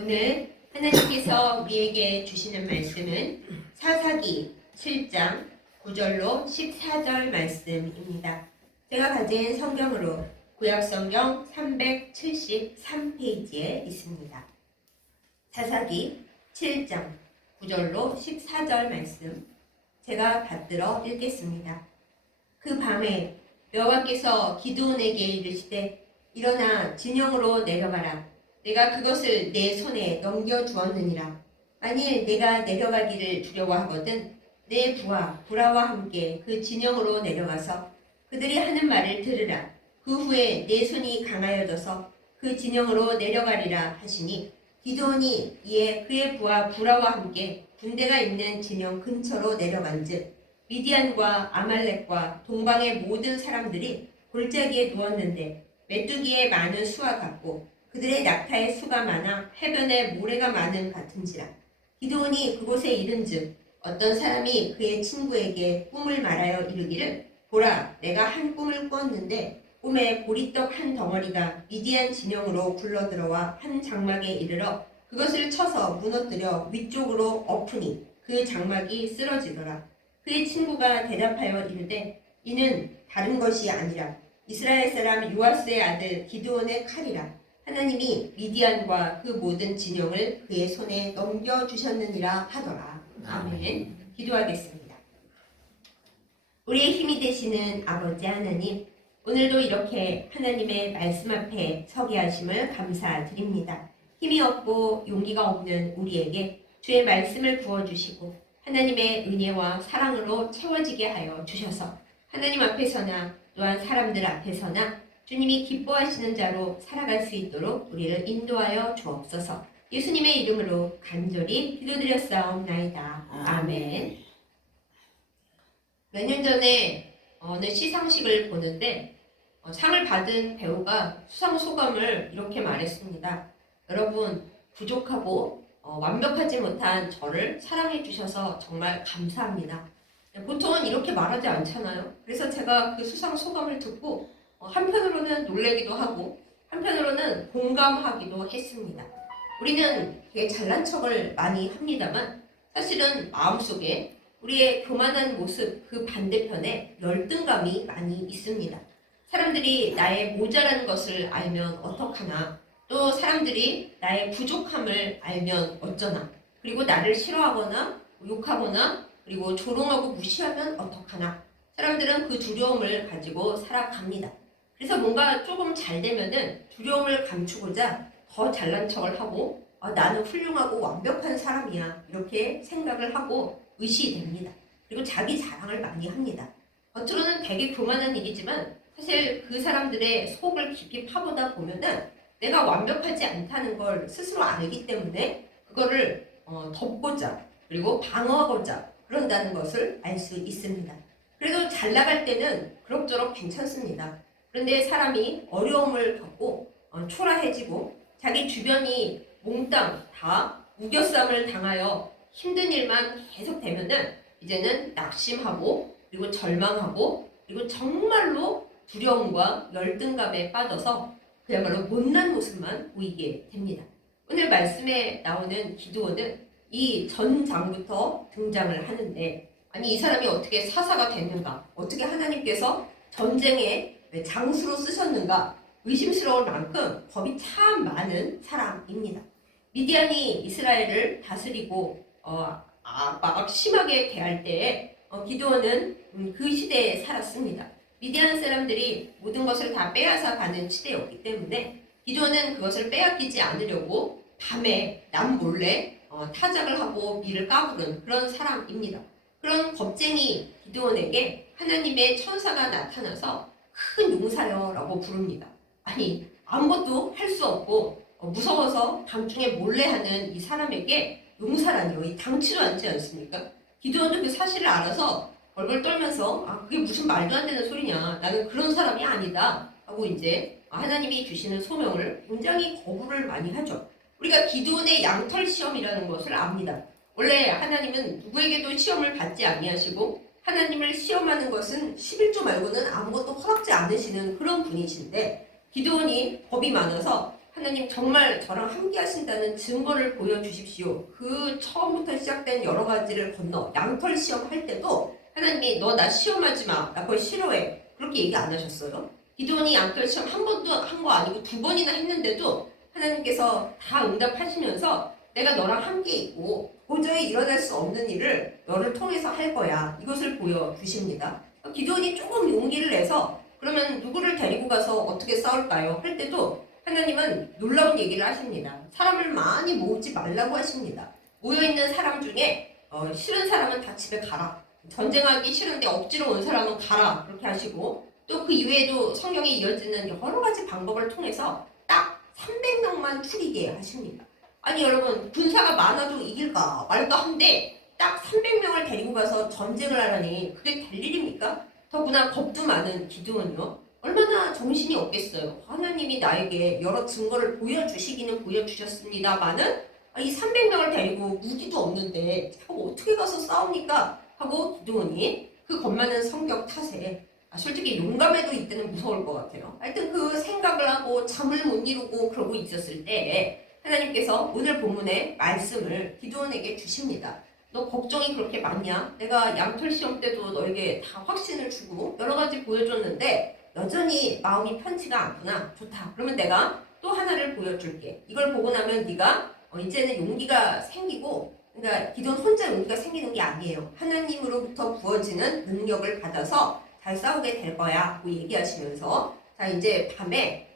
오늘 하나님께서 우리에게 주시는 말씀은 사사기 7장 9절로 14절 말씀입니다. 제가 가진 성경으로 구약성경 373페이지에 있습니다. 사사기 7장 9절로 14절 말씀 제가 받들어 읽겠습니다. 그 밤에 여호와께서 기드온에게 이르시되 일어나 진영으로 내려가라. 내가 그것을 내 손에 넘겨주었느니라. 만일 내가 내려가기를 두려워하거든 내 부하 구라와 함께 그 진영으로 내려가서 그들이 하는 말을 들으라. 그 후에 내 손이 강하여져서 그 진영으로 내려가리라 하시니 기드온이 이에 그의 부하 구라와 함께 군대가 있는 진영 근처로 내려간즉 미디안과 아말렉과 동방의 모든 사람들이 골짜기에 누웠는데 메뚜기의 많은 수와 같고 그들의 낙타의 수가 많아 해변에 모래가 많은 같은지라. 기드온이 그곳에 이른즉 어떤 사람이 그의 친구에게 꿈을 말하여 이르기를 보라, 내가 한 꿈을 꾸었는데 꿈에 보리떡 한 덩어리가 미디안 진영으로 굴러들어와 한 장막에 이르러 그것을 쳐서 무너뜨려 위쪽으로 엎으니 그 장막이 쓰러지더라. 그의 친구가 대답하여 이르되 이는 다른 것이 아니라 이스라엘 사람 요아스의 아들 기드온의 칼이라. 하나님이 미디안과 그 모든 진영을 그의 손에 넘겨주셨느니라 하더라. 아멘. 기도하겠습니다. 우리의 힘이 되시는 아버지 하나님, 오늘도 이렇게 하나님의 말씀 앞에 서게 하심을 감사드립니다. 힘이 없고 용기가 없는 우리에게 주의 말씀을 부어주시고 하나님의 은혜와 사랑으로 채워지게 하여 주셔서 하나님 앞에서나 또한 사람들 앞에서나 주님이 기뻐하시는 자로 살아갈 수 있도록 우리를 인도하여 주옵소서. 예수님의 이름으로 간절히 기도드렸사옵나이다. 아멘. 몇 년 전에 어느 시상식을 보는데 상을 받은 배우가 수상 소감을 이렇게 말했습니다. 여러분, 부족하고 완벽하지 못한 저를 사랑해 주셔서 정말 감사합니다. 보통은 이렇게 말하지 않잖아요. 그래서 제가 그 수상 소감을 듣고 한편으로는 놀라기도 하고 한편으로는 공감하기도 했습니다. 우리는 되게 잘난 척을 많이 합니다만 사실은 마음속에 우리의 교만한 모습 그 반대편에 열등감이 많이 있습니다. 사람들이 나의 모자란 것을 알면 어떡하나, 또 사람들이 나의 부족함을 알면 어쩌나, 그리고 나를 싫어하거나 욕하거나 그리고 조롱하고 무시하면 어떡하나, 사람들은 그 두려움을 가지고 살아갑니다. 그래서 뭔가 조금 잘 되면은 두려움을 감추고자 더 잘난 척을 하고 나는 훌륭하고 완벽한 사람이야 이렇게 생각을 하고 의시됩니다. 그리고 자기 자랑을 많이 합니다. 겉으로는 되게 교만한 일이지만 사실 그 사람들의 속을 깊이 파보다 보면은 내가 완벽하지 않다는 걸 스스로 알기 때문에 그거를 덮고자 그리고 방어하고자 그런다는 것을 알 수 있습니다. 그래도 잘 나갈 때는 그럭저럭 괜찮습니다. 그런데 사람이 어려움을 겪고 초라해지고 자기 주변이 몽땅 다 우겨쌈을 당하여 힘든 일만 계속 되면은 이제는 낙심하고 그리고 절망하고 그리고 정말로 두려움과 열등감에 빠져서 그야말로 못난 모습만 보이게 됩니다. 오늘 말씀에 나오는 기드온은 이 전장부터 등장을 하는데 아니 이 사람이 어떻게 사사가 됐는가, 어떻게 하나님께서 전쟁에 장수로 쓰셨는가 의심스러울 만큼 겁이 참 많은 사람입니다. 미디안이 이스라엘을 다스리고 막 심하게 대할 때에 기드온은 그 시대에 살았습니다. 미디안 사람들이 모든 것을 다 빼앗아 가는 시대였기 때문에 기드온은 그것을 빼앗기지 않으려고 밤에 남몰래 타작을 하고 밀을 까부른 그런 사람입니다. 그런 겁쟁이 기드온에게 하나님의 천사가 나타나서 큰 용사여라고 부릅니다. 아니 아무것도 할 수 없고 무서워서 밤중에 몰래 하는 이 사람에게 용사라니요. 이 당치도 않지 않습니까? 기드온도 그 사실을 알아서 벌벌 떨면서 그게 무슨 말도 안 되는 소리냐. 나는 그런 사람이 아니다. 하고 이제 하나님이 주시는 소명을 굉장히 거부를 많이 하죠. 우리가 기드온의 양털 시험이라는 것을 압니다. 원래 하나님은 누구에게도 시험을 받지 아니하시고 하나님을 시험하는 것은 11조 말고는 아무것도 허락지 않으시는 그런 분이신데 기드온이 겁이 많아서 하나님 정말 저랑 함께 하신다는 증거를 보여주십시오. 그 처음부터 시작된 여러 가지를 건너 양털 시험 할 때도 하나님이 너 나 시험하지 마. 나 그거 싫어해. 그렇게 얘기 안 하셨어요? 기도원이 양털 시험 한 번도 한 거 아니고 두 번이나 했는데도 하나님께서 다 응답하시면서 내가 너랑 함께 있고 도저히 일어날 수 없는 일을 너를 통해서 할 거야. 이것을 보여주십니다. 기도원이 조금 용기를 내서 그러면 누구를 데리고 가서 어떻게 싸울까요? 할 때도 하나님은 놀라운 얘기를 하십니다. 사람을 많이 모으지 말라고 하십니다. 모여있는 사람 중에 싫은 사람은 다 집에 가라. 전쟁하기 싫은데 억지로 온 사람은 가라. 그렇게 하시고 또 그 이외에도 성경에 이어지는 여러 가지 방법을 통해서 딱 300명만 죽이게 하십니다. 아니 여러분 군사가 많아도 이길까 말까 한데 딱 300명을 데리고 가서 전쟁을 하라니 그게 될 일입니까? 더구나 겁도 많은 기드온이요. 얼마나 정신이 없겠어요. 하나님이 나에게 여러 증거를 보여주시기는 보여주셨습니다만은 이 300명을 데리고 무기도 없는데 어떻게 가서 싸웁니까? 하고 기드온이 그 겁 많은 성격 탓에 솔직히 용감해도 이때는 무서울 것 같아요. 하여튼 그 생각을 하고 잠을 못 이루고 그러고 있었을 때 하나님께서 오늘 본문의 말씀을 기드온에게 주십니다. 너 걱정이 그렇게 많냐? 내가 양털 시험 때도 너에게 다 확신을 주고 여러 가지 보여줬는데 여전히 마음이 편치가 않구나. 좋다. 그러면 내가 또 하나를 보여줄게. 이걸 보고 나면 네가 이제는 용기가 생기고 그러니까 기도원 혼자 용기가 생기는 게 아니에요. 하나님으로부터 부어지는 능력을 받아서 잘 싸우게 될 거야 하고 얘기하시면서 자 이제 밤에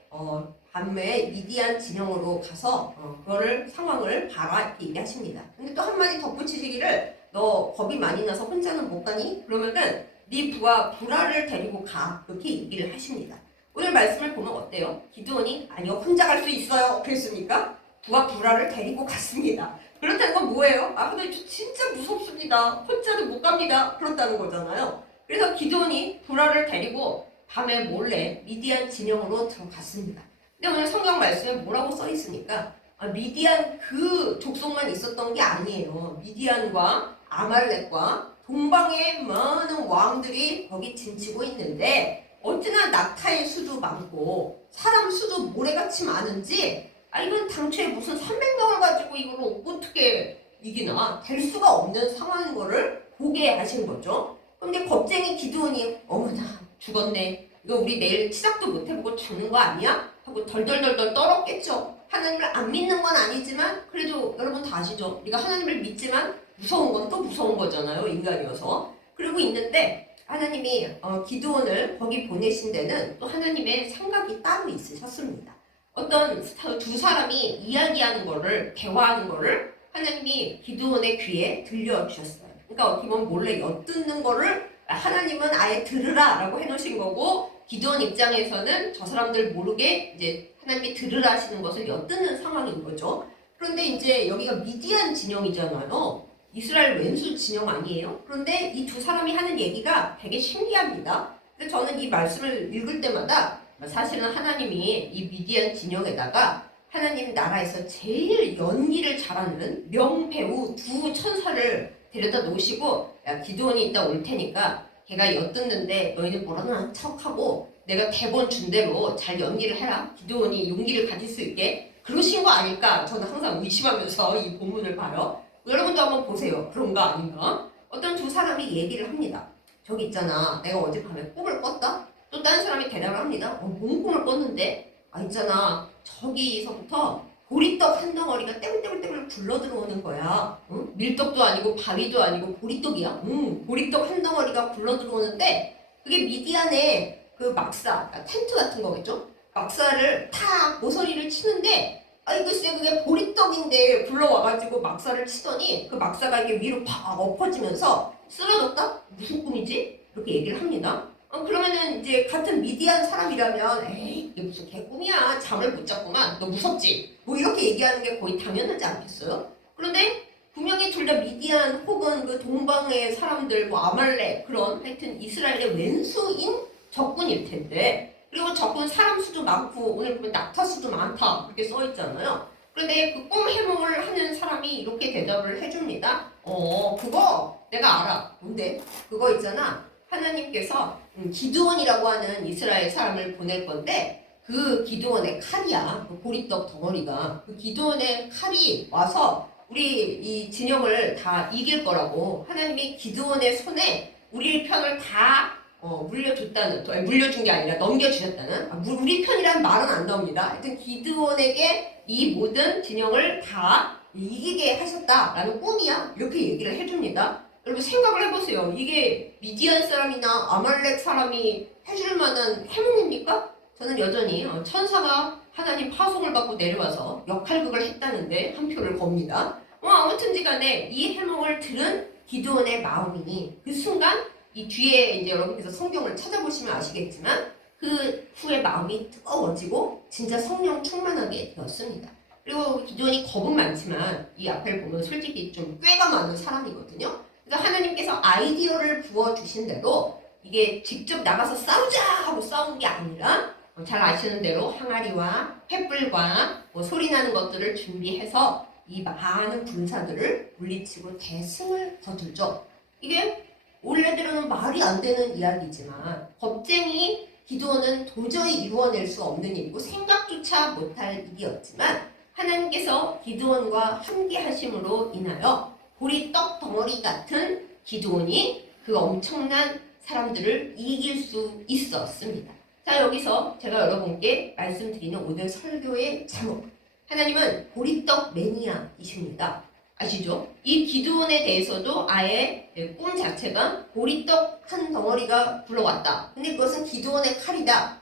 미디안 진영으로 가서 그거를 상황을 봐라 이렇게 얘기하십니다. 근데 또 한마디 덧붙이시기를 너 겁이 많이 나서 혼자는 못 가니? 그러면은 네 부하 브라를 데리고 가 이렇게 얘기를 하십니다. 오늘 말씀을 보면 어때요? 기드온이 아니요 혼자 갈 수 있어요 그랬습니까? 부하 브라를 데리고 갔습니다. 그렇다는 건 뭐예요? 근데 진짜 무섭습니다. 혼자는 못 갑니다. 그렇다는 거잖아요. 그래서 기드온이 브라를 데리고 밤에 몰래 미디안 진영으로 들어갔습니다. 근데 오늘 성경 말씀에 뭐라고 써 있으니까 미디안 그 족속만 있었던 게 아니에요. 미디안과 아말렉과 동방의 많은 왕들이 거기 진치고 있는데 어찌나 낙타의 수도 많고 사람 수도 모래같이 많은지 이건 당초에 무슨 300명을 가지고 이걸 어떻게 이기나 될 수가 없는 상황인 거를 보게 하신 거죠. 근데 겁쟁이 기드온이 어머나 죽었네. 이거 우리 내일 치작도 못 해보고 죽는 거 아니야? 하고 덜덜덜덜 떨었겠죠. 하나님을 안 믿는 건 아니지만 그래도 여러분 다 아시죠? 우리가 하나님을 믿지만 무서운 건 또 무서운 거잖아요. 인간이어서. 그러고 있는데 하나님이 기드온을 거기 보내신 데는 또 하나님의 생각이 따로 있으셨습니다. 어떤 두 사람이 이야기하는 거를 대화하는 거를 하나님이 기드온의 귀에 들려주셨어요. 그러니까 어떻게 보면 몰래 엿듣는 거를 하나님은 아예 들으라 라고 해놓으신 거고 기드온 입장에서는 저 사람들 모르게 이제 하나님이 들으라 하시는 것을 엿듣는 상황인 거죠. 그런데 이제 여기가 미디안 진영이잖아요. 이스라엘 왼수 진영 아니에요? 그런데 이 두 사람이 하는 얘기가 되게 신기합니다. 근데 저는 이 말씀을 읽을 때마다 사실은 하나님이 이 미디안 진영에다가 하나님 나라에서 제일 연기를 잘하는 명배우 두 천사를 데려다 놓으시고 야 기드온이 이따 올 테니까 걔가 엿듣는데 너희는 뭐라는 척하고 내가 대본 준 대로 잘 연기를 해라. 기드온이 용기를 가질 수 있게 그러신 거 아닐까 저는 항상 의심하면서 이 본문을 봐요. 여러분도 한번 보세요. 그런 거 아닌가? 어떤 두 사람이 얘기를 합니다. 저기 있잖아 내가 어젯밤에 꿈을 꿨다? 또 다른 사람이 대답을 합니다. 뭔 꿈을 꿨는데? 있잖아 저기서부터 보리떡 한 덩어리가 떼굴떼굴떼굴 굴러 들어오는 거야. 응? 밀떡도 아니고 바위도 아니고 보리떡이야. 보리떡 한 덩어리가 굴러 들어오는데 그게 미디안의 그 막사, 텐트 같은 거겠죠? 막사를 탁 모서리를 치는데 글쎄 그게 보리떡인데 굴러와가지고 막사를 치더니 그 막사가 이렇게 위로 팍 엎어지면서 쓰러졌다? 무슨 꿈이지? 이렇게 얘기를 합니다. 그러면은 이제 같은 미디안 사람이라면 에이 이게 무슨 개꿈이야 잠을 못 잤구만 너 무섭지 뭐 이렇게 얘기하는 게 거의 당연하지 않겠어요? 그런데 분명히 둘 다 미디안 혹은 그 동방의 사람들 뭐 아말렉 그런 하여튼 이스라엘의 왼수인 적군일 텐데 그리고 적군 사람 수도 많고 오늘 보면 낙타 수도 많다 이렇게 써 있잖아요. 그런데 그 꿈 해몽을 하는 사람이 이렇게 대답을 해줍니다. 그거 내가 알아. 뭔데? 그거 있잖아. 하나님께서 기드온이라고 하는 이스라엘 사람을 보낼 건데 그 그 기드온의 칼이야. 그 보리떡 덩어리가. 그 기드온의 칼이 와서 우리 이 진영을 다 이길 거라고 하나님이 기드온의 손에 우리 편을 다 물려줬다는, 물려준 게 아니라 넘겨주셨다는, 우리 편이란 말은 안 나옵니다. 하여튼 기드온에게 이 모든 진영을 다 이기게 하셨다라는 꿈이야. 이렇게 얘기를 해줍니다. 여러분 생각을 해보세요. 이게 미디안 사람이나 아말렉 사람이 해줄 만한 해몽입니까? 저는 여전히 천사가 하나님 파송을 받고 내려와서 역할극을 했다는데 한 표를 겁니다. 아무튼지 간에 이 해몽을 들은 기드온의 마음이 그 순간 이 뒤에 이제 여러분께서 성경을 찾아보시면 아시겠지만 그 후에 마음이 뜨거워지고 진짜 성령 충만하게 되었습니다. 그리고 기드온이 겁은 많지만 이 앞을 보면 솔직히 좀 꾀가 많은 사람이거든요. 그래서 하나님께서 아이디어를 부어주신 대로 이게 직접 나가서 싸우자 하고 싸운 게 아니라 잘 아시는 대로 항아리와 횃불과 소리나는 것들을 준비해서 이 많은 군사들을 물리치고 대승을 거두죠. 이게 원래대로는 말이 안 되는 이야기지만 겁쟁이 기드온은 도저히 이루어낼 수 없는 일이고 생각조차 못할 일이었지만 하나님께서 기드온과 함께 하심으로 인하여 보리떡 덩어리 같은 기드온이 그 엄청난 사람들을 이길 수 있었습니다. 자, 여기서 제가 여러분께 말씀드리는 오늘 설교의 제목, 하나님은 보리떡 매니아이십니다. 아시죠? 이 기드온에 대해서도 아예 꿈 자체가 보리떡 한 덩어리가 굴러왔다. 근데 그것은 기드온의 칼이다.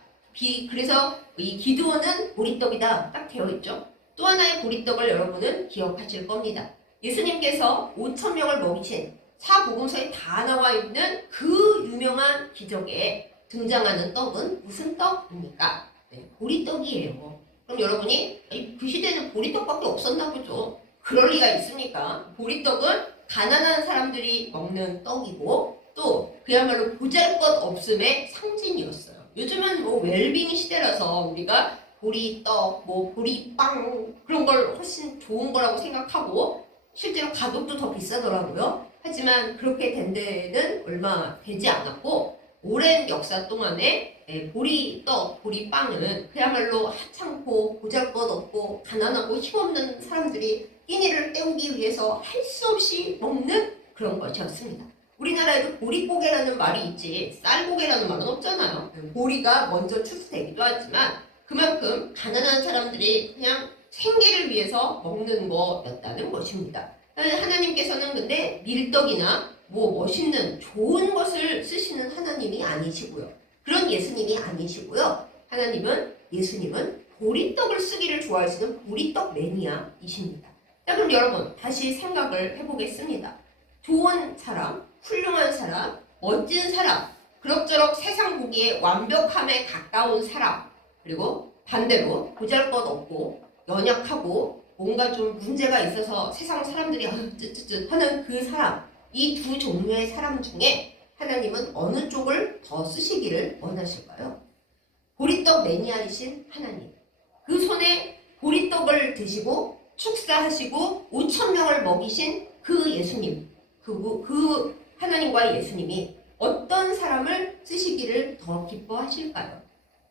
그래서 이 기드온은 보리떡이다. 딱 되어 있죠. 또 하나의 보리떡을 여러분은 기억하실 겁니다. 예수님께서 5,000명을 먹이신 사복음서에 다 나와 있는 그 유명한 기적에 등장하는 떡은 무슨 떡입니까? 네, 보리떡이에요. 그럼 여러분이 그 시대는 보리떡밖에 없었나 보죠. 그럴 리가 있습니까? 보리떡은 가난한 사람들이 먹는 떡이고 또 그야말로 보잘것없음의 상징이었어요. 요즘은 웰빙 시대라서 우리가 보리떡, 보리빵 그런 걸 훨씬 좋은 거라고 생각하고 실제로 가격도 더 비싸더라고요. 하지만 그렇게 된 데는 얼마 되지 않았고 오랜 역사 동안에 보리떡, 보리빵은 그야말로 하찮고 보잘것없고 가난하고 힘없는 사람들이 끼니를 때우기 위해서 할 수 없이 먹는 그런 것이었습니다. 우리나라에도 보리고개라는 말이 있지 쌀고개라는 말은 없잖아요. 보리가 먼저 출시되기도 하지만 그만큼 가난한 사람들이 그냥 생계를 위해서 먹는 거였다는 것입니다. 하나님께서는 근데 밀떡이나 멋있는 좋은 것을 쓰시는 하나님이 아니시고요. 그런 예수님이 아니시고요. 예수님은 보리떡을 쓰기를 좋아하시는 보리떡 매니아이십니다. 자, 그럼 여러분 다시 생각을 해보겠습니다. 좋은 사람, 훌륭한 사람, 멋진 사람, 그럭저럭 세상 보기에 완벽함에 가까운 사람, 그리고 반대로 보잘것없고 연약하고 뭔가 좀 문제가 있어서 세상 사람들이 쯧쯧쯧 하는 그 사람, 이 두 종류의 사람 중에 하나님은 어느 쪽을 더 쓰시기를 원하실까요? 보리떡 매니아이신 하나님, 그 손에 보리떡을 드시고 축사하시고 5,000명을 먹이신 그 예수님, 그 하나님과 예수님이 어떤 사람을 쓰시기를 더 기뻐하실까요?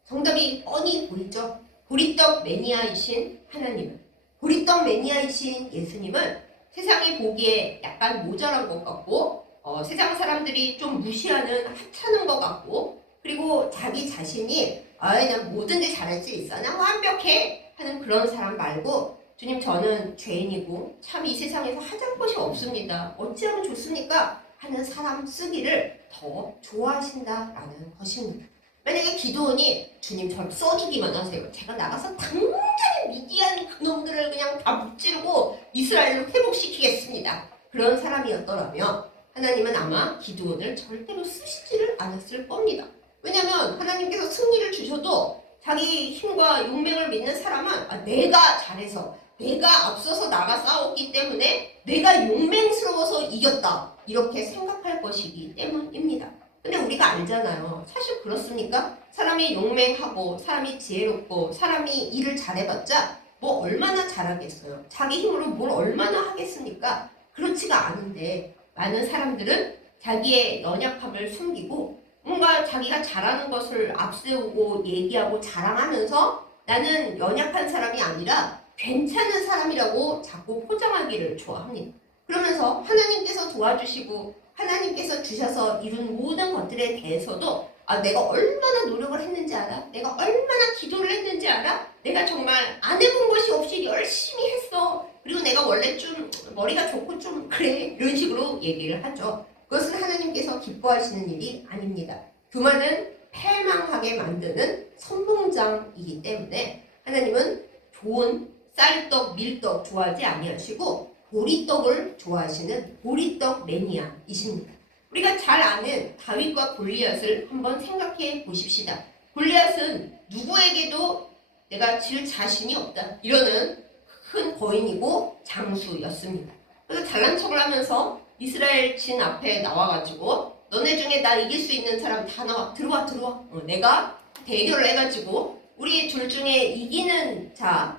정답이 뻔히 보이죠? 보리떡 매니아이신 하나님은, 보리떡 매니아이신 예수님은 세상이 보기에 약간 모자란 것 같고 세상 사람들이 좀 무시하는 하찮은 것 같고 그리고 자기 자신이 난 뭐든지 잘할 수 있어, 난 완벽해 하는 그런 사람 말고 주님 저는 죄인이고 참 이 세상에서 하잘 것이 없습니다. 어찌하면 좋습니까? 하는 사람 쓰기를 더 좋아하신다라는 것입니다. 만약에 기드온이 주님 저를 써주기만 하세요. 제가 나가서 당장에 미디안 그놈들을 그냥 다 무찌르고 이스라엘을 회복시키겠습니다. 그런 사람이었더라면 하나님은 아마 기드온을 절대로 쓰시지를 않았을 겁니다. 왜냐하면 하나님께서 승리를 주셔도 자기 힘과 용맹을 믿는 사람은 내가 잘해서 내가 앞서서 나가 싸웠기 때문에 내가 용맹스러워서 이겼다 이렇게 생각할 것이기 때문입니다. 근데 우리가 알잖아요. 사실 그렇습니까? 사람이 용맹하고 사람이 지혜롭고 사람이 일을 잘해봤자 뭐 얼마나 잘하겠어요. 자기 힘으로 뭘 얼마나 하겠습니까? 그렇지가 않은데 많은 사람들은 자기의 연약함을 숨기고 뭔가 자기가 잘하는 것을 앞세우고 얘기하고 자랑하면서 나는 연약한 사람이 아니라 괜찮은 사람이라고 자꾸 포장하기를 좋아합니다. 그러면서 하나님께서 도와주시고 하나님께서 주셔서 이룬 모든 것들에 대해서도 내가 얼마나 노력을 했는지 알아? 내가 얼마나 기도를 했는지 알아? 내가 정말 안 해본 것이 없이 열심히 했어. 그리고 내가 원래 좀 머리가 좋고 좀 그래. 이런 식으로 얘기를 하죠. 그것은 하나님께서 기뻐하시는 일이 아닙니다. 교만은 패망하게 만드는 선봉장이기 때문에 하나님은 좋은 쌀떡, 밀떡 좋아하지 아니하시고 보리떡을 좋아하시는 보리떡 매니아이십니다. 우리가 잘 아는 다윗과 골리앗을 한번 생각해 보십시다. 골리앗은 누구에게도 내가 질 자신이 없다 이러는 큰 거인이고 장수였습니다. 그래서 잘난 척을 하면서 이스라엘 진 앞에 나와가지고 너네 중에 나 이길 수 있는 사람 다 나와. 들어와. 내가 대결을 해가지고 우리 둘 중에 이기는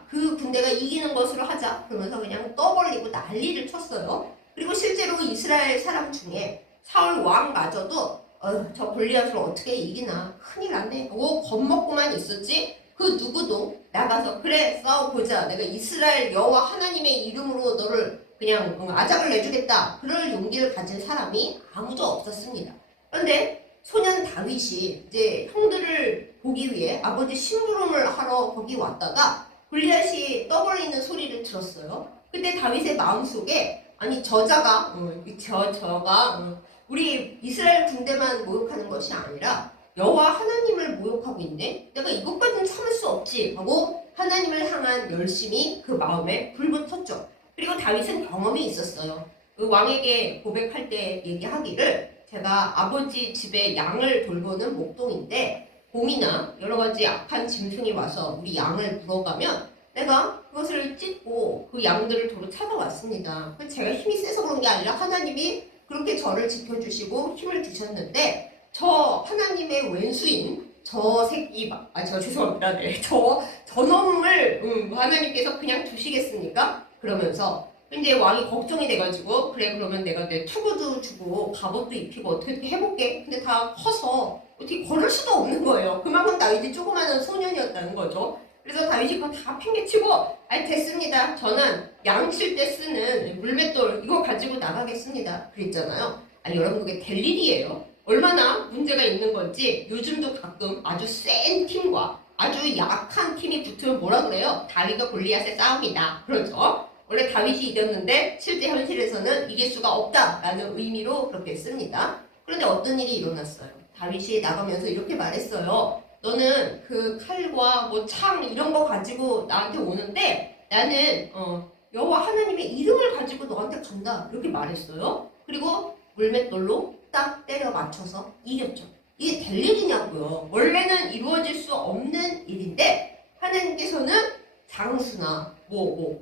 그 군대가 이기는 것으로 하자. 그러면서 그냥 떠벌리고 난리를 쳤어요. 그리고 실제로 이스라엘 사람 중에 사울 왕마저도 저 골리앗을 어떻게 이기나 큰일 났네 하고 겁먹고만 있었지. 그 누구도 나가서 그래 싸워보자. 내가 이스라엘 여호와 하나님의 이름으로 너를 그냥 아작을 내주겠다. 그럴 용기를 가진 사람이 아무도 없었습니다. 그런데 소년 다윗이 이제 형들을 보기 위해 아버지 심부름을 하러 거기 왔다가 골리앗이 떠벌리는 소리를 들었어요. 그때 다윗의 마음속에 아니 저가 우리 이스라엘 군대만 모욕하는 것이 아니라 여호와 하나님을 모욕하고 있네. 내가 이것까지는 참을 수 없지 하고 하나님을 향한 열심이 그 마음에 불붙었죠. 그리고 다윗은 경험이 있었어요. 그 왕에게 고백할 때 얘기하기를 제가 아버지 집에 양을 돌보는 목동인데 곰이나 여러 가지 악한 짐승이 와서 우리 양을 물어가면 내가 그것을 찢고 그 양들을 도로 찾아왔습니다. 제가 힘이 세서 그런 게 아니라 하나님이 그렇게 저를 지켜주시고 힘을 주셨는데 저 하나님의 왼수인 저 새끼 죄송합니다. 네. 저놈을 하나님께서 그냥 두시겠습니까? 그러면서 이제 왕이 걱정이 돼가지고 그래 그러면 내가 내 투구도 주고 갑옷도 입히고 어떻게 해볼게. 근데 다 커서 어떻게 걸을 수도 없는 거예요. 그만큼 다윗이 조그마한 소년이었다는 거죠. 그래서 다윗이 그거 다 팽개치고 됐습니다. 저는 양칠 때 쓰는 물맷돌 이거 가지고 나가겠습니다. 그랬잖아요. 여러분 그게 될 일이에요. 얼마나 문제가 있는 건지 요즘도 가끔 아주 센 팀과 아주 약한 팀이 붙으면 뭐라 그래요? 다윗과 골리앗의 싸움이다. 그렇죠? 원래 다윗이 이겼는데 실제 현실에서는 이길 수가 없다라는 의미로 그렇게 씁니다. 그런데 어떤 일이 일어났어요? 다윗이 나가면서 이렇게 말했어요. 너는 그 칼과 창 이런 거 가지고 나한테 오는데 나는 여호와 하나님의 이름을 가지고 너한테 간다. 이렇게 말했어요. 그리고 물맷돌로 딱 때려 맞춰서 이겼죠. 이게 될 일이냐고요. 원래는 이루어질 수 없는 일인데 하나님께서는 장수나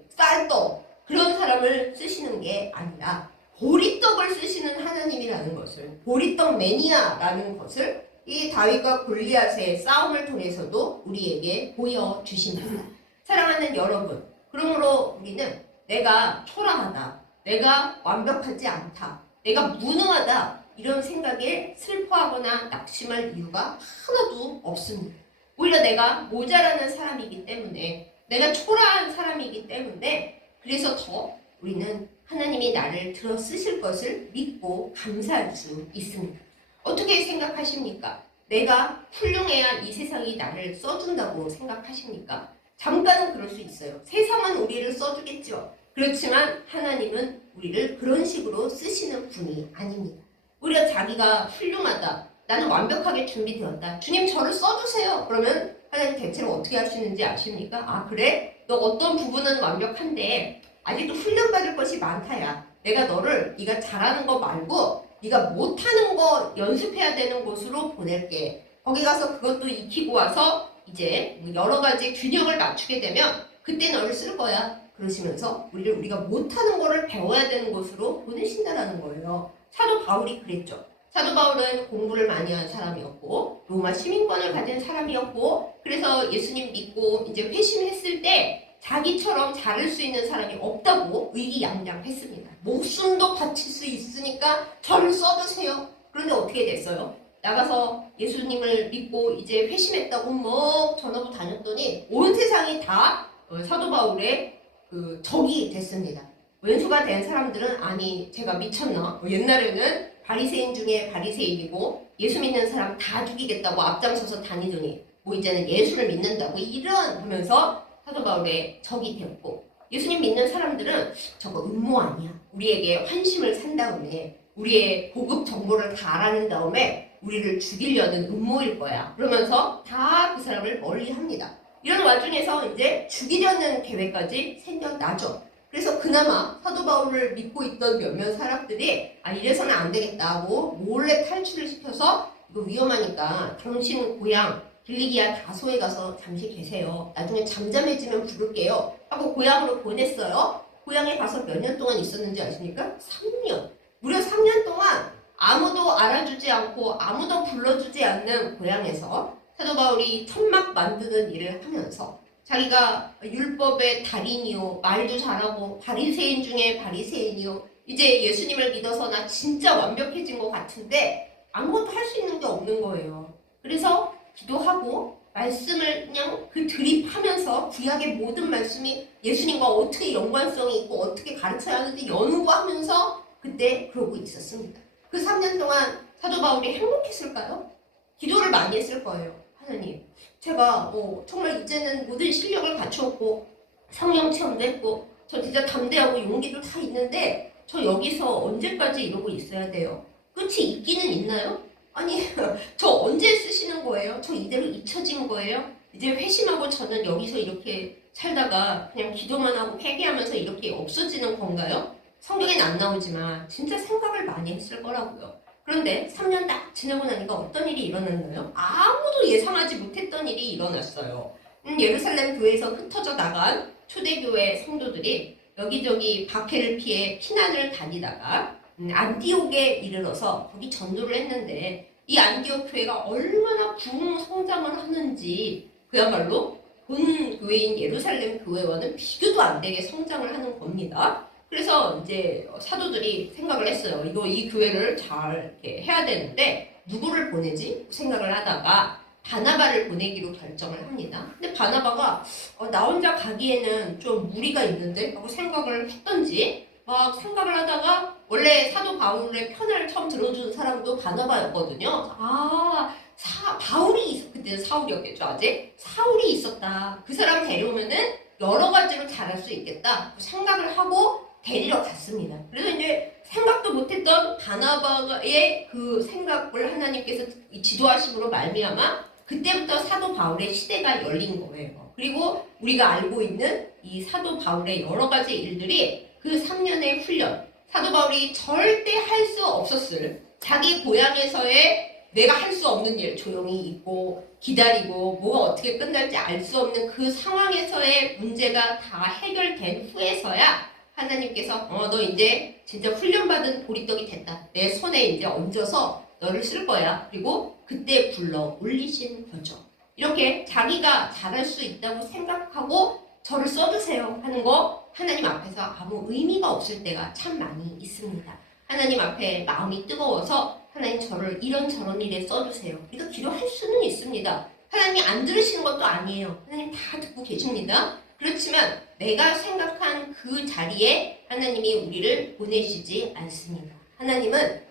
쌀떡 그런 사람을 쓰시는 게 아니라 보리떡을 쓰시는 하나님이라는 것을 보리떡 매니아라는 것을 이 다윗과 골리앗의 싸움을 통해서도 우리에게 보여주십니다. 사랑하는 여러분, 그러므로 우리는 내가 초라하다, 내가 완벽하지 않다, 내가 무능하다 이런 생각에 슬퍼하거나 낙심할 이유가 하나도 없습니다. 오히려 내가 모자라는 사람이기 때문에 내가 초라한 사람이기 때문에 그래서 더 우리는 하나님이 나를 들어 쓰실 것을 믿고 감사할 수 있습니다. 어떻게 생각하십니까? 내가 훌륭해야 이 세상이 나를 써준다고 생각하십니까? 잠깐은 그럴 수 있어요. 세상은 우리를 써주겠죠. 그렇지만 하나님은 우리를 그런 식으로 쓰시는 분이 아닙니다. 오히려 자기가 훌륭하다. 나는 완벽하게 준비되었다. 주님 저를 써주세요. 그러면 하나님 대체로 어떻게 하시는지 아십니까? 그래? 너 어떤 부분은 완벽한데 아직도 훈련받을 것이 많다야. 내가 너를 네가 잘하는 거 말고 네가 못하는 거 연습해야 되는 곳으로 보낼게. 거기 가서 그것도 익히고 와서 이제 여러 가지 균형을 맞추게 되면 그때 너를 쓸 거야. 그러시면서 우리가 못하는 거를 배워야 되는 곳으로 보내신다라는 거예요. 사도 바울이 그랬죠. 사도 바울은 공부를 많이 한 사람이었고 로마 시민권을 가진 사람이었고 그래서 예수님 믿고 이제 회심했을 때 자기처럼 잘할 수 있는 사람이 없다고 의기양양했습니다. 목숨도 바칠 수 있으니까 저를 써주세요. 그런데 어떻게 됐어요? 나가서 예수님을 믿고 이제 회심했다고 뭐 전하고 다녔더니 온 세상이 다 사도 바울의 그 적이 됐습니다. 왼수가 된 사람들은 아니 제가 미쳤나? 옛날에는 바리새인 중에 바리새인이고 예수 믿는 사람 다 죽이겠다고 앞장서서 다니더니 뭐 이제는 예수를 믿는다고 이런 하면서 사도 바울의 적이 되었고, 예수님 믿는 사람들은 저거 음모 아니야. 우리에게 환심을 산 다음에 우리의 보급 정보를 다 알아낸 다음에 우리를 죽이려는 음모일 거야. 그러면서 다 그 사람을 멀리합니다. 이런 와중에서 이제 죽이려는 계획까지 생겨나죠. 그래서 그나마 사도 바울을 믿고 있던 몇몇 사람들이 이래서는 안 되겠다고 몰래 탈출을 시켜서 이거 위험하니까 당신 고향 길리기아 다소에 가서 잠시 계세요. 나중에 잠잠해지면 부를게요. 하고 고향으로 보냈어요. 고향에 가서 몇 년 동안 있었는지 아십니까? 3년. 무려 3년 동안 아무도 알아주지 않고 아무도 불러주지 않는 고향에서 사도 바울이 천막 만드는 일을 하면서 자기가 율법의 달인이요, 말도 잘하고 바리새인 중에 바리새인이요, 이제 예수님을 믿어서 나 진짜 완벽해진 것 같은데 아무것도 할 수 있는 게 없는 거예요. 그래서 기도하고 말씀을 그냥 그 드립하면서 구약의 모든 말씀이 예수님과 어떻게 연관성이 있고 어떻게 가르쳐야 하는지 연구하면서 그때 그러고 있었습니다. 그 3년 동안 사도 바울이 행복했을까요? 기도를 많이 했을 거예요. 하나님, 제가 정말 이제는 모든 실력을 갖추었고 성령 체험도 했고 저 진짜 담대하고 용기도 다 있는데 저 여기서 언제까지 이러고 있어야 돼요? 끝이 있기는 있나요? 아니 저 언제 쓰시는 거예요? 저 이대로 잊혀진 거예요? 이제 회심하고 저는 여기서 이렇게 살다가 그냥 기도만 하고 회개하면서 이렇게 없어지는 건가요? 성경엔 안 나오지만 진짜 생각을 많이 했을 거라고요. 그런데 3년 딱 지나고 나니까 어떤 일이 일어났나요? 아무도 예상하지 못했던 일이 일어났어요. 예루살렘 교회에서 흩어져 나간 초대교회 성도들이 여기저기 박해를 피해 피난을 다니다가 안디옥에 이르러서 거기 전도를 했는데 이 안디옥 교회가 얼마나 부흥 성장을 하는지 그야말로 본 교회인 예루살렘 교회와는 비교도 안 되게 성장을 하는 겁니다. 그래서 이제 사도들이 생각을 했어요. 이 교회를 잘 이렇게 해야 되는데 누구를 보내지? 생각을 하다가 바나바를 보내기로 결정을 합니다. 근데 바나바가 나 혼자 가기에는 좀 무리가 있는데 하고 생각을 했던지 막 생각을 하다가 원래 사도 바울의 편을 처음 들어준 사람도 바나바였거든요. 바울이 그때는 사울이었겠죠. 아직 사울이 있었다. 그 사람 데려오면은 여러 가지로 잘할 수 있겠다 생각을 하고 데리러 갔습니다. 그래서 이제 생각도 못했던 바나바의 그 생각을 하나님께서 지도하심으로 말미암아 그때부터 사도 바울의 시대가 열린 거예요. 그리고 우리가 알고 있는 이 사도 바울의 여러 가지 일들이 그 3년의 훈련, 사도 바울이 절대 할 수 없었을 자기 고향에서의 내가 할 수 없는 일, 조용히 있고 기다리고 뭐가 어떻게 끝날지 알 수 없는 그 상황에서의 문제가 다 해결된 후에서야 하나님께서 너 이제 진짜 훈련받은 보리떡이 됐다. 내 손에 이제 얹어서 너를 쓸 거야. 그리고 그때 불러 올리신 거죠. 이렇게 자기가 잘할 수 있다고 생각하고 저를 써주세요 하는 거 하나님 앞에서 아무 의미가 없을 때가 참 많이 있습니다. 하나님 앞에 마음이 뜨거워서 하나님 저를 이런저런 일에 써주세요. 우리가 기도할 수는 있습니다. 하나님이 안 들으시는 것도 아니에요. 하나님 다 듣고 계십니다. 그렇지만 내가 생각한 그 자리에 하나님이 우리를 보내시지 않습니다. 하나님은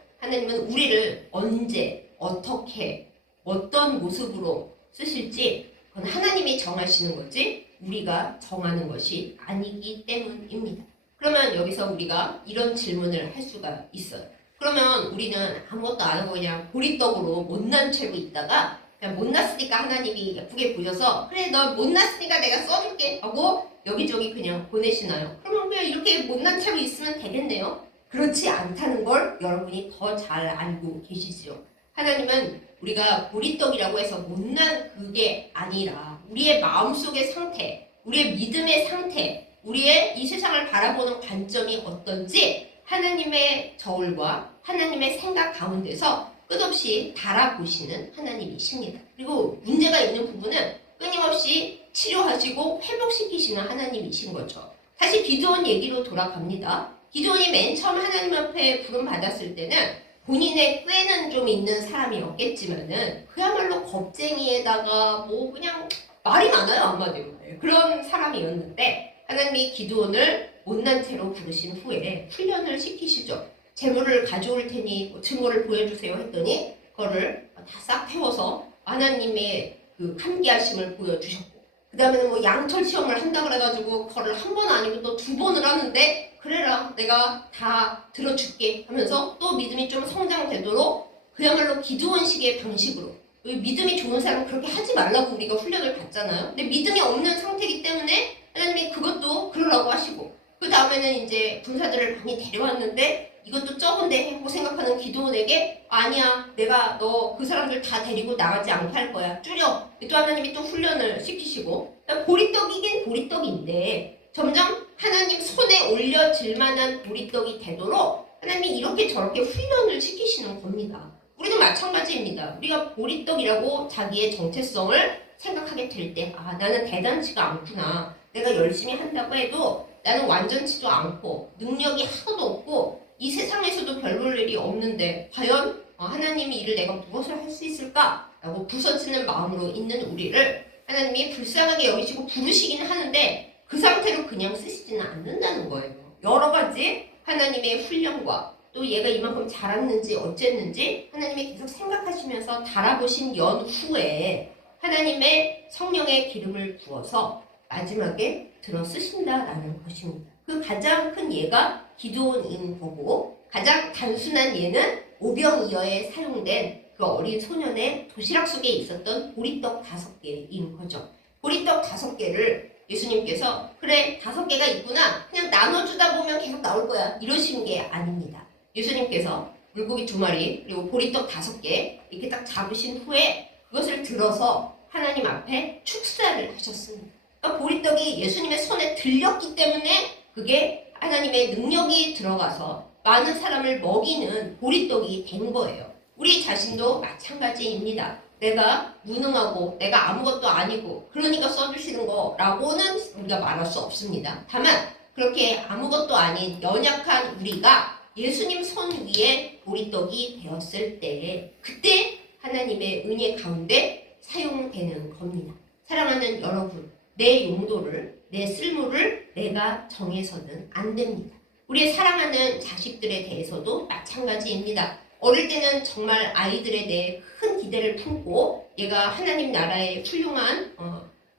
우리를 언제, 어떻게, 어떤 모습으로 쓰실지 그건 하나님이 정하시는 거지 우리가 정하는 것이 아니기 때문입니다. 그러면 여기서 우리가 이런 질문을 할 수가 있어요. 그러면 우리는 아무것도 안 하고 그냥 보리떡으로 못난 채로 있다가 그냥 못났으니까 하나님이 예쁘게 보셔서 그래 너 못났으니까 내가 써줄게 하고 여기저기 그냥 보내시나요? 그러면 그냥 이렇게 못난 채로 있으면 되겠네요. 그렇지 않다는 걸 여러분이 더 잘 알고 계시죠. 하나님은 우리가 보리떡이라고 해서 못난 그게 아니라 우리의 마음속의 상태, 우리의 믿음의 상태, 우리의 이 세상을 바라보는 관점이 어떤지 하나님의 저울과 하나님의 생각 가운데서 끝없이 달아보시는 하나님이십니다. 그리고 문제가 있는 부분은 끊임없이 치료하시고 회복시키시는 하나님이신 거죠. 다시 기드온 얘기로 돌아갑니다. 기드온이 맨 처음 하나님 앞에 부름 받았을 때는 본인의 꾀는 좀 있는 사람이었겠지만은 그야말로 겁쟁이에다가 뭐 그냥 말이 많아요, 한마디로. 그런 사람이었는데 하나님이 기드온을 못난 채로 부르신 후에 훈련을 시키시죠. 재물을 가져올 테니 뭐 증거를 보여주세요 했더니 그거를 다 싹 태워서 하나님의 그 함께하심을 보여주셨고, 그 다음에는 뭐 양철 시험을 한다 그래가지고 그거를 한 번 아니고 또 두 번을 하는데, 그래라 내가 다 들어줄게 하면서 또 믿음이 좀 성장되도록 그야말로 기드온식의 방식으로, 믿음이 좋은 사람은 그렇게 하지 말라고 우리가 훈련을 받잖아요. 근데 믿음이 없는 상태이기 때문에 하나님이 그것도 그러라고 하시고, 그 다음에는 이제 군사들을 많이 데려왔는데 이것도 적은데 하고 생각하는 기드온에게 아니야, 내가 너 그 사람들 다 데리고 나가지 않게 할 거야, 줄여. 또 하나님이 또 훈련을 시키시고, 보리떡이긴 보리떡인데 점점 하나님 손에 올려질 만한 보리떡이 되도록 하나님이 이렇게 저렇게 훈련을 시키시는 겁니다. 우리도 마찬가지입니다. 우리가 보리떡이라고 자기의 정체성을 생각하게 될 때, 나는 대단치가 않구나, 내가 열심히 한다고 해도 나는 완전치도 않고 능력이 하나도 없고 이 세상에서도 별 볼 일이 없는데 과연 하나님이 이를 내가 무엇을 할 수 있을까? 라고 부서지는 마음으로 있는 우리를 하나님이 불쌍하게 여기시고 부르시긴 하는데 그 상태로 그냥 쓰시지는 않는다는 거예요. 여러 가지 하나님의 훈련과 또 얘가 이만큼 자랐는지 어쨌는지 하나님이 계속 생각하시면서 달아보신 연후에 하나님의 성령의 기름을 부어서 마지막에 들어 쓰신다라는 것입니다. 그 가장 큰 예가 기드온인 거고, 가장 단순한 예는 오병이어에 사용된 그 어린 소년의 도시락 속에 있었던 보리떡 5개인 거죠. 보리떡 5개를 예수님께서 그래 5개가 있구나, 그냥 나눠주다 보면 계속 나올 거야, 이러신 게 아닙니다. 예수님께서 물고기 2마리 그리고 보리떡 5개 이렇게 딱 잡으신 후에 그것을 들어서 하나님 앞에 축사를 하셨습니다. 그러니까 보리떡이 예수님의 손에 들렸기 때문에 그게 하나님의 능력이 들어가서 많은 사람을 먹이는 보리떡이 된 거예요. 우리 자신도 마찬가지입니다. 내가 무능하고 내가 아무것도 아니고 그러니까 써주시는 거라고는 우리가 말할 수 없습니다. 다만 그렇게 아무것도 아닌 연약한 우리가 예수님 손 위에 보리떡이 되었을 때 그때 하나님의 은혜 가운데 사용되는 겁니다. 사랑하는 여러분, 내 용도를, 내 쓸모를 내가 정해서는 안 됩니다. 우리의 사랑하는 자식들에 대해서도 마찬가지입니다. 어릴 때는 정말 아이들에 대해 큰 기대를 품고 얘가 하나님 나라의 훌륭한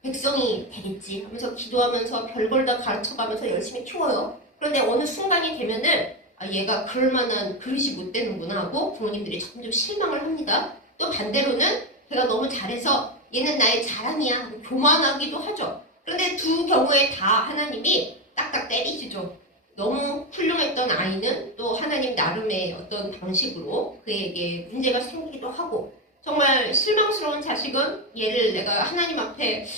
백성이 되겠지 하면서 기도하면서 별걸 다 가르쳐가면서 열심히 키워요. 그런데 어느 순간이 되면은 얘가 그럴 만한 그릇이 못 되는구나 하고 부모님들이 점점 실망을 합니다. 또 반대로는 걔가 너무 잘해서 얘는 나의 자랑이야 하고 교만하기도 하죠. 그런데 두 경우에 다 하나님이 딱딱 때리시죠. 너무 훌륭했던 아이는 또 하나님 나름의 어떤 방식으로 그에게 문제가 생기기도 하고, 정말 실망스러운 자식은 얘를 내가 하나님 앞에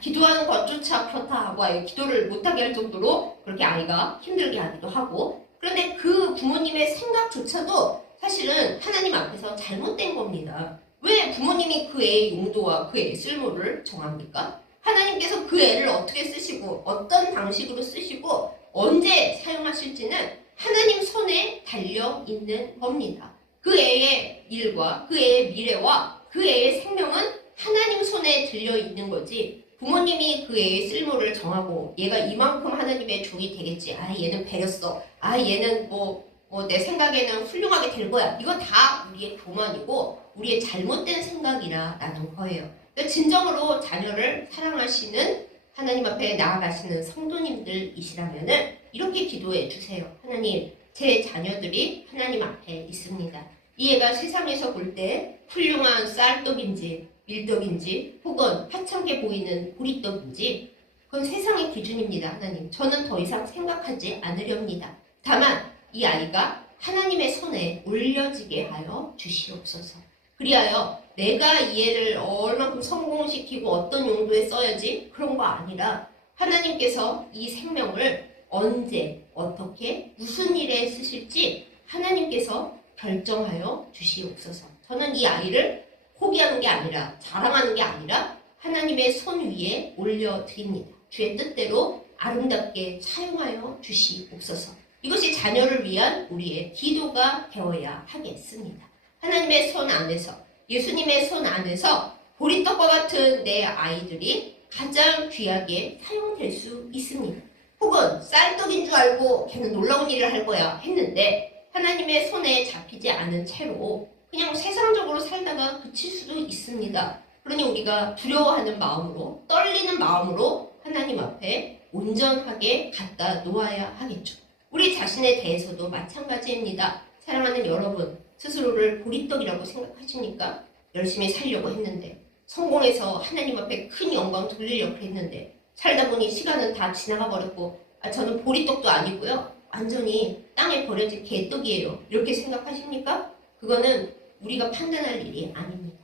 기도하는 것조차 그렇다 하고 아예 기도를 못하게 할 정도로 그렇게 아이가 힘들게 하기도 하고, 그런데 그 부모님의 생각조차도 사실은 하나님 앞에서 잘못된 겁니다. 왜 부모님이 그 애의 용도와 그 애의 쓸모를 정합니까? 하나님께서 그 애를 어떻게 쓰시고 어떤 방식으로 쓰시고 언제 사용하실지는 하나님 손에 달려있는 겁니다. 그 애의 일과 그 애의 미래와 그 애의 생명은 하나님 손에 들려있는 거지, 부모님이 그 애의 쓸모를 정하고 얘가 이만큼 하나님의 종이 되겠지, 얘는 배렸어, 얘는 내 생각에는 훌륭하게 될 거야, 이거 다 우리의 교만이고 우리의 잘못된 생각이라는 거예요. 그러니까 진정으로 자녀를 사랑하시는 하나님 앞에 나아가시는 성도님들이시라면 이렇게 기도해 주세요. 하나님, 제 자녀들이 하나님 앞에 있습니다. 이 애가 세상에서 볼 때 훌륭한 쌀떡인지 밀떡인지 혹은 하찮게 보이는 보리떡인지 그건 세상의 기준입니다. 하나님, 저는 더 이상 생각하지 않으렵니다. 다만 이 아이가 하나님의 손에 올려지게 하여 주시옵소서. 그리하여 내가 이 애를 얼마큼 성공시키고 어떤 용도에 써야지 그런 거 아니라 하나님께서 이 생명을 언제 어떻게 무슨 일에 쓰실지 하나님께서 결정하여 주시옵소서. 저는 이 아이를 포기하는 게 아니라 자랑하는 게 아니라 하나님의 손 위에 올려드립니다. 주의 뜻대로 아름답게 사용하여 주시옵소서. 이것이 자녀를 위한 우리의 기도가 되어야 하겠습니다. 하나님의 손 안에서, 예수님의 손 안에서 보리떡과 같은 내 아이들이 가장 귀하게 사용될 수 있습니다. 혹은 쌀떡인 줄 알고 걔는 놀라운 일을 할 거야 했는데 하나님의 손에 잡히지 않은 채로 그냥 세상적으로 살다가 그칠 수도 있습니다. 그러니 우리가 두려워하는 마음으로, 떨리는 마음으로 하나님 앞에 온전하게 갖다 놓아야 하겠죠. 우리 자신에 대해서도 마찬가지입니다. 사랑하는 여러분, 스스로를 보리떡이라고 생각하십니까? 열심히 살려고 했는데, 성공해서 하나님 앞에 큰 영광 돌리려고 했는데, 살다 보니 시간은 다 지나가 버렸고, 저는 보리떡도 아니고요. 완전히 땅에 버려진 개떡이에요. 이렇게 생각하십니까? 그거는 우리가 판단할 일이 아닙니다.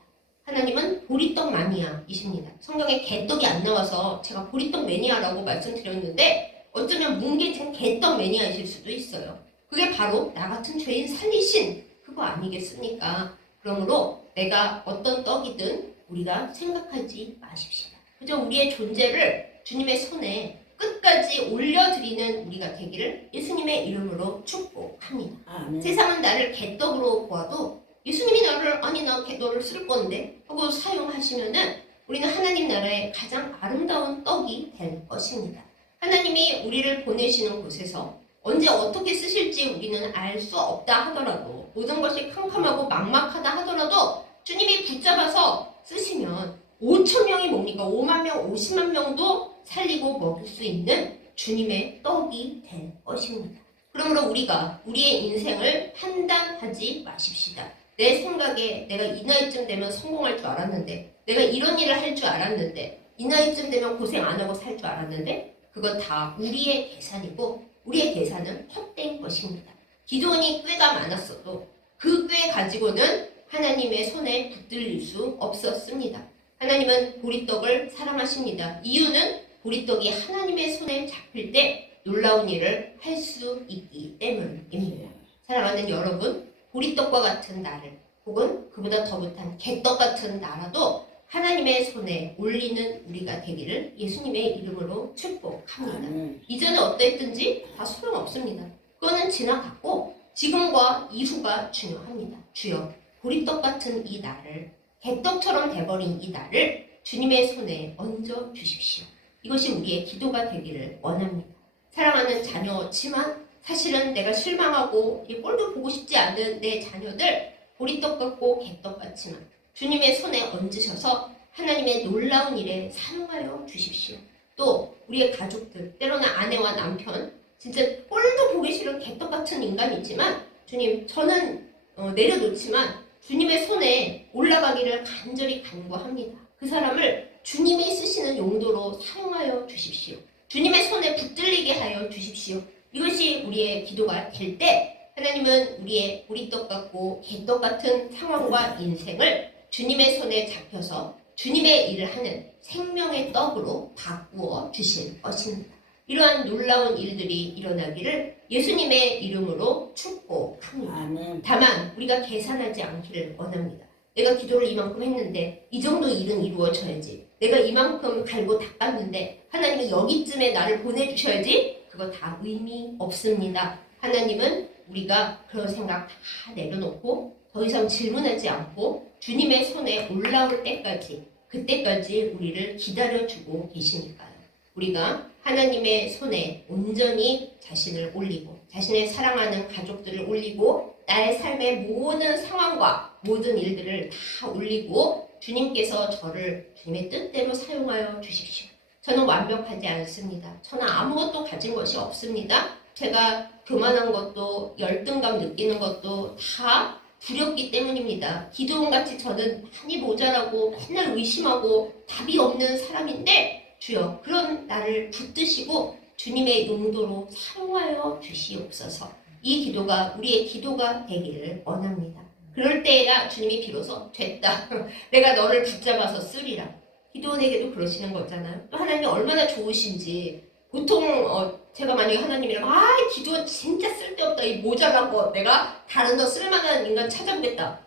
하나님은 보리떡 마니아이십니다. 성경에 개떡이 안 나와서 제가 보리떡 매니아라고 말씀드렸는데 어쩌면 뭉개진 개떡 매니아이실 수도 있어요. 그게 바로 나 같은 죄인 살리신 그거 아니겠습니까? 그러므로 내가 어떤 떡이든 우리가 생각하지 마십시다. 그저 우리의 존재를 주님의 손에 끝까지 올려드리는 우리가 되기를 예수님의 이름으로 축복합니다. 아멘. 세상은 나를 개떡으로 보아도 예수님이 나를 아니 나 너를 쓸 건데 하고 사용하시면은 우리는 하나님 나라의 가장 아름다운 떡이 될 것입니다. 하나님이 우리를 보내시는 곳에서 언제 어떻게 쓰실지 우리는 알 수 없다 하더라도 모든 것이 캄캄하고 막막하다 하더라도 주님이 붙잡아서 쓰시면 5천 명이 뭡니까? 5만 명, 50만 명도 살리고 먹을 수 있는 주님의 떡이 될 것입니다. 그러므로 우리가 우리의 인생을 판단하지 마십시다. 내 생각에 내가 이 나이쯤 되면 성공할 줄 알았는데 내가 이런 일을 할 줄 알았는데 이 나이쯤 되면 고생 안 하고 살 줄 알았는데 그건 다 우리의 계산이고 우리의 계산은 헛된 것입니다. 기도원이 꾀가 많았어도 그 꾀 가지고는 하나님의 손에 붙들릴 수 없었습니다. 하나님은 보리떡을 사랑하십니다. 이유는 보리떡이 하나님의 손에 잡힐 때 놀라운 일을 할 수 있기 때문입니다. 사랑하는 여러분, 보리떡과 같은 나를 혹은 그보다 더 못한 개떡 같은 나라도 하나님의 손에 올리는 우리가 되기를 예수님의 이름으로 축복합니다. 이전에 어땠든지 다 소용없습니다. 그거는 지나갔고 지금과 이후가 중요합니다. 주여, 보리떡 같은 이 나를 개떡처럼 돼버린 이 나를 주님의 손에 얹어 주십시오. 이것이 우리의 기도가 되기를 원합니다. 사랑하는 자녀지만 사실은 내가 실망하고 이 꼴도 보고 싶지 않은 내 자녀들 보리떡 같고 개떡 같지만 주님의 손에 얹으셔서 하나님의 놀라운 일에 사용하여 주십시오. 또 우리의 가족들, 때로는 아내와 남편, 진짜 꼴도 보기 싫은 개떡 같은 인간이지만 주님, 저는 내려놓지만 주님의 손에 올라가기를 간절히 간구합니다. 그 사람을 주님이 쓰시는 용도로 사용하여 주십시오. 주님의 손에 붙들리게 하여 주십시오. 이것이 우리의 기도가 될 때 하나님은 우리의 보리떡 같고 개떡 같은 상황과 인생을 주님의 손에 잡혀서 주님의 일을 하는 생명의 떡으로 바꾸어 주실 것입니다. 이러한 놀라운 일들이 일어나기를 예수님의 이름으로 축복합니다. 아멘. 다만 우리가 계산하지 않기를 원합니다. 내가 기도를 이만큼 했는데 이 정도 일은 이루어져야지. 내가 이만큼 갈고 닦았는데 하나님이 여기쯤에 나를 보내주셔야지. 그거 다 의미 없습니다. 하나님은 우리가 그런 생각 다 내려놓고 더 이상 질문하지 않고 주님의 손에 올라올 때까지 그때까지 우리를 기다려주고 계시니까요. 우리가 하나님의 손에 온전히 자신을 올리고 자신의 사랑하는 가족들을 올리고 나의 삶의 모든 상황과 모든 일들을 다 올리고 주님께서 저를 주님의 뜻대로 사용하여 주십시오. 저는 완벽하지 않습니다. 저는 아무것도 가진 것이 없습니다. 제가 교만한 것도 열등감 느끼는 것도 다 두렵기 때문입니다. 기도원같이 저는 많이 모자라고 맨날 의심하고 답이 없는 사람인데 주여 그런 나를 붙드시고 주님의 용도로 사용하여 주시옵소서. 이 기도가 우리의 기도가 되기를 원합니다. 그럴 때야 주님이 비로소 됐다. 내가 너를 붙잡아서 쓰리라. 기도원에게도 그러시는 거잖아요. 또 하나님이 얼마나 좋으신지 보통 제가 만약에 하나님이라면 기도원 진짜 쓸데없다. 이 모자란 거 내가 다른 더 쓸만한 인간 찾아보겠다.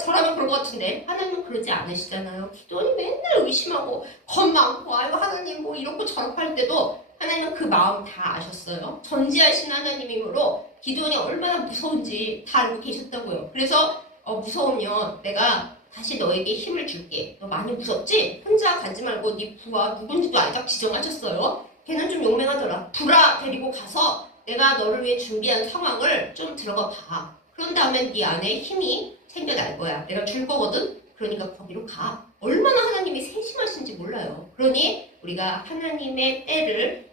저라면 그럴 것 같은데 하나님은 그러지 않으시잖아요. 기도원이 맨날 의심하고 겁 많고 아이고 하나님 뭐 이렇고 저렇고 할 때도 하나님은 그 마음 다 아셨어요. 전지하신 하나님이므로 기도원이 얼마나 무서운지 다 알고 계셨다고요. 그래서 무서우면 내가 다시 너에게 힘을 줄게. 너 많이 무섭지? 혼자 가지 말고 네 부하 누군지도 알짝 지정하셨어요. 걔는 좀 용맹하더라. 부라 데리고 가서 내가 너를 위해 준비한 상황을 좀 들어가 봐. 그런 다음에 네 안에 힘이 생겨날 거야. 내가 줄 거거든? 그러니까 거기로 가. 얼마나 하나님이 세심하신지 몰라요. 그러니 우리가 하나님의 때를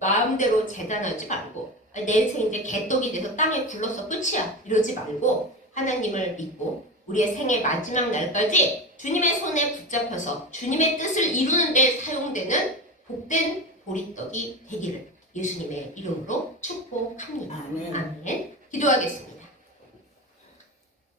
마음대로 재단하지 말고 내 인생 이제 개떡이 돼서 땅에 굴러서 끝이야. 이러지 말고 하나님을 믿고 우리의 생의 마지막 날까지 주님의 손에 붙잡혀서 주님의 뜻을 이루는 데 사용되는 복된 보리떡이 되기를 예수님의 이름으로 축복합니다. 아멘. 아멘. 기도하겠습니다.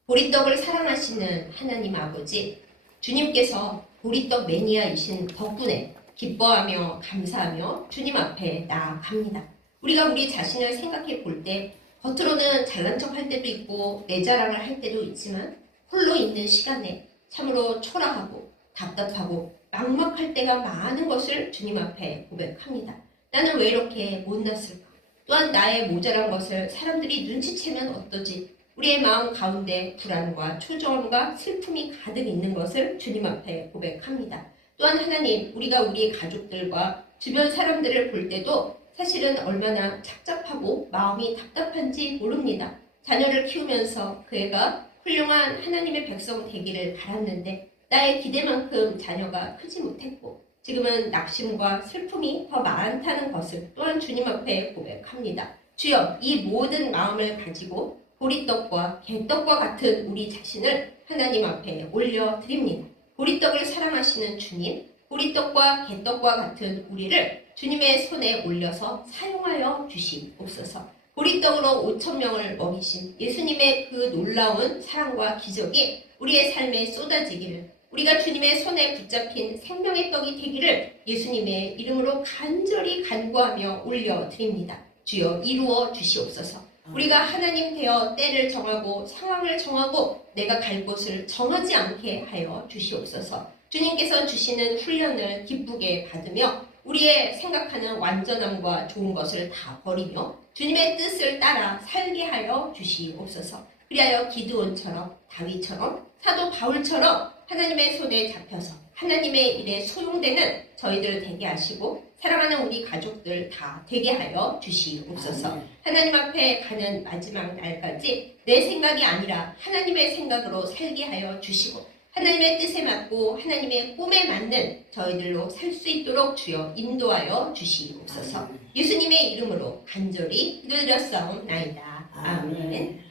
보리떡을 사랑하시는 하나님 아버지, 주님께서 보리떡 매니아이신 덕분에 기뻐하며 감사하며 주님 앞에 나아갑니다. 우리가 우리 자신을 생각해 볼 때 겉으로는 잘난 척 할 때도 있고 내 자랑을 할 때도 있지만 홀로 있는 시간에 참으로 초라하고 답답하고 막막할 때가 많은 것을 주님 앞에 고백합니다. 나는 왜 이렇게 못났을까? 또한 나의 모자란 것을 사람들이 눈치채면 어떠지? 우리의 마음 가운데 불안과 초조함과 슬픔이 가득 있는 것을 주님 앞에 고백합니다. 또한 하나님, 우리가 우리 가족들과 주변 사람들을 볼 때도 사실은 얼마나 착잡하고 마음이 답답한지 모릅니다. 자녀를 키우면서 그 애가 훌륭한 하나님의 백성 되기를 바랐는데 나의 기대만큼 자녀가 크지 못했고 지금은 낙심과 슬픔이 더 많다는 것을 또한 주님 앞에 고백합니다. 주여, 이 모든 마음을 가지고 보리떡과 개떡과 같은 우리 자신을 하나님 앞에 올려드립니다. 보리떡을 사랑하시는 주님, 보리떡과 개떡과 같은 우리를 주님의 손에 올려서 사용하여 주시옵소서. 보리떡으로 5,000명을 먹이신 예수님의 그 놀라운 사랑과 기적이 우리의 삶에 쏟아지기를, 우리가 주님의 손에 붙잡힌 생명의 떡이 되기를 예수님의 이름으로 간절히 간구하며 올려드립니다. 주여, 이루어 주시옵소서. 우리가 하나님 되어 때를 정하고 상황을 정하고 내가 갈 곳을 정하지 않게 하여 주시옵소서. 주님께서 주시는 훈련을 기쁘게 받으며 우리의 생각하는 완전함과 좋은 것을 다 버리며 주님의 뜻을 따라 살게 하여 주시옵소서. 그리하여 기드온처럼, 다윗처럼, 사도 바울처럼 하나님의 손에 잡혀서 하나님의 일에 소용되는 저희들 되게 하시고 사랑하는 우리 가족들 다 되게 하여 주시옵소서. 하나님 앞에 가는 마지막 날까지 내 생각이 아니라 하나님의 생각으로 살게 하여 주시고 하나님의 뜻에 맞고 하나님의 꿈에 맞는 저희들로 살 수 있도록 주여 인도하여 주시옵소서. 예수님의 이름으로 간절히 기도드렸사옵나이다. 아멘.